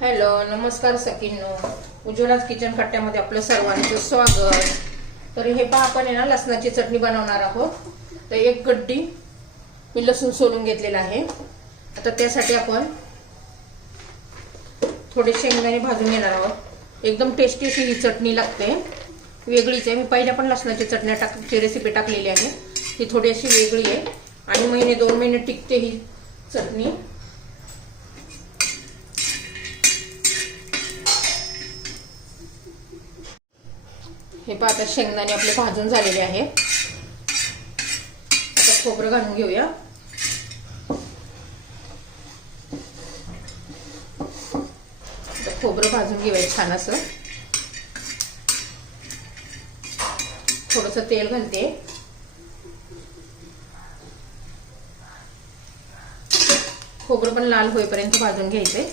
Hello नमस्कार सखींनो. उज्ज्वलाच kitchen कट्ट्यामध्ये आपलं सर्वांचं स्वागत. तर हे पहा आपण आहे ना लसणाची चटणी बनवणार आहोत. तर एक गड्डी मी लसूण सोलून घेतलेला आहे. आता त्यासाठी आपण थोडे शेंगदाणे भाजून घेणार आहोत. एकदम टेस्टी अशी ही चटणी लागते. वेगळीच आहे. मी पहिल्या पण लसणाची चटण्या टाकची रेसिपी टाकलेली आहे. ती थोडी अशी वेगळी आहे. आणि महिने दोन महिने टिकते ही चटणी. हे पहा आता शेंगदाणे आपले भाजून झालेले आहे आता खोबरं घालून घेऊया. खोबरं भाजून घेऊया छान असं. थोडस तेल घालते. खोबरं पण लाल होईपर्यंत भाजून घ्यायचंय.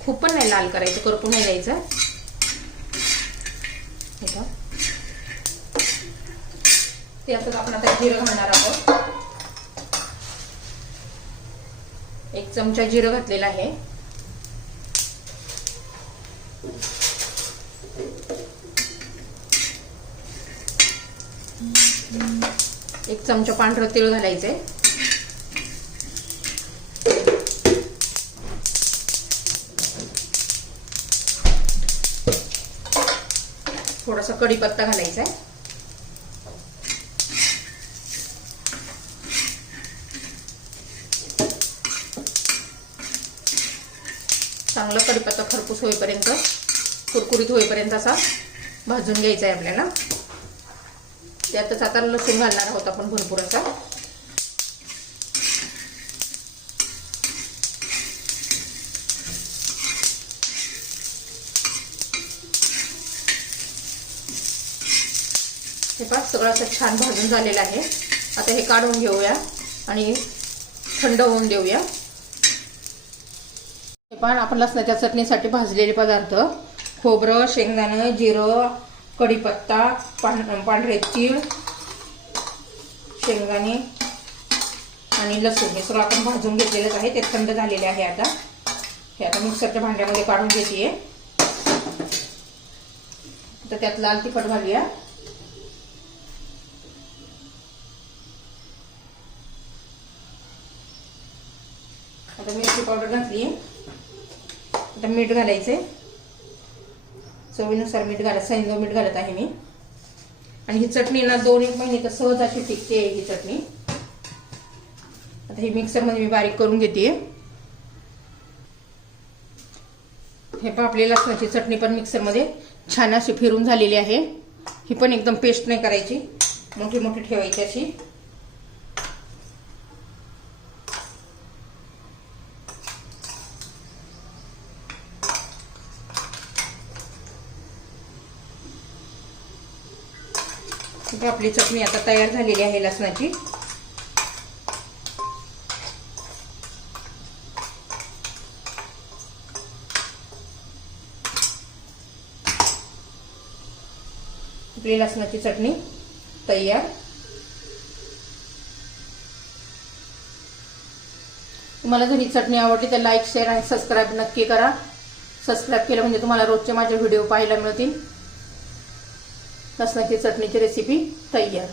खूप पण नाही लाल करायचं करपून नाही द्यायचं हे पहा. त्यातच आपण आता जिरं घालणार आहोत. एक चमचा जिरं घातलेला आहे. एक चमचा पांढरं तीळ घालायचंय. थोडासा कढीपत्ता घालायचा आहे चांगला कडीपत्ता खरपूस होईपर्यंत कुरकुरीत होईपर्यंत असा भाजून घ्यायचा आहे आपल्याला. त्यातच आता लसूण घालणार आहोत आपण भरपूर असा. हे पहा सगळं असं छान भाजून झालेलं आहे. आता हे काढून घेऊया आणि थंड होऊन देऊया. पण आपण लसणाच्या चटणीसाठी भाजलेले पदार्थ खोबरं शेंगदाणं जिरं कढीपत्ता पां पांढरे तीळ शेंगदाणे आणि लसूण. हे सगळं आपण भाजून घेतलेलंच आहे. ते थंड झालेले आहे आता. हे आता मिक्सरच्या भांड्यामध्ये काढून घेते तर त्यात लाल तिखट घालूया. आता मिरची पावडर घातली आता मीठ घालायचंय. चवीनुसार मीठ घाला सैंदो मीठ घालत आहे मी. आणि ही चटणी ना दोन एक महिने तर सहज अशी टिकते ही चटणी. आता ही मिक्सरमध्ये मी बारीक करून घेते. हे पण लसणाची चटणी पण मिक्सरमध्ये छान अशी फिरून झालेली आहे. ही पण एकदम पेस्ट नाही करायची. मोठी मोठी ठेवायची अशी. आपली चटणी आता तयार झालेली आहे लसणाची. आपली लसणाची चटणी तयार. तुम्हाला जर ही चटणी आवडली तर लाईक शेअर आणि सबस्क्राईब नक्की करा. सबस्क्राईब केलं म्हणजे तुम्हाला रोजचे माझे व्हिडिओ पाहायला मिळतील. लसणाची चटणीची रेसिपी तयार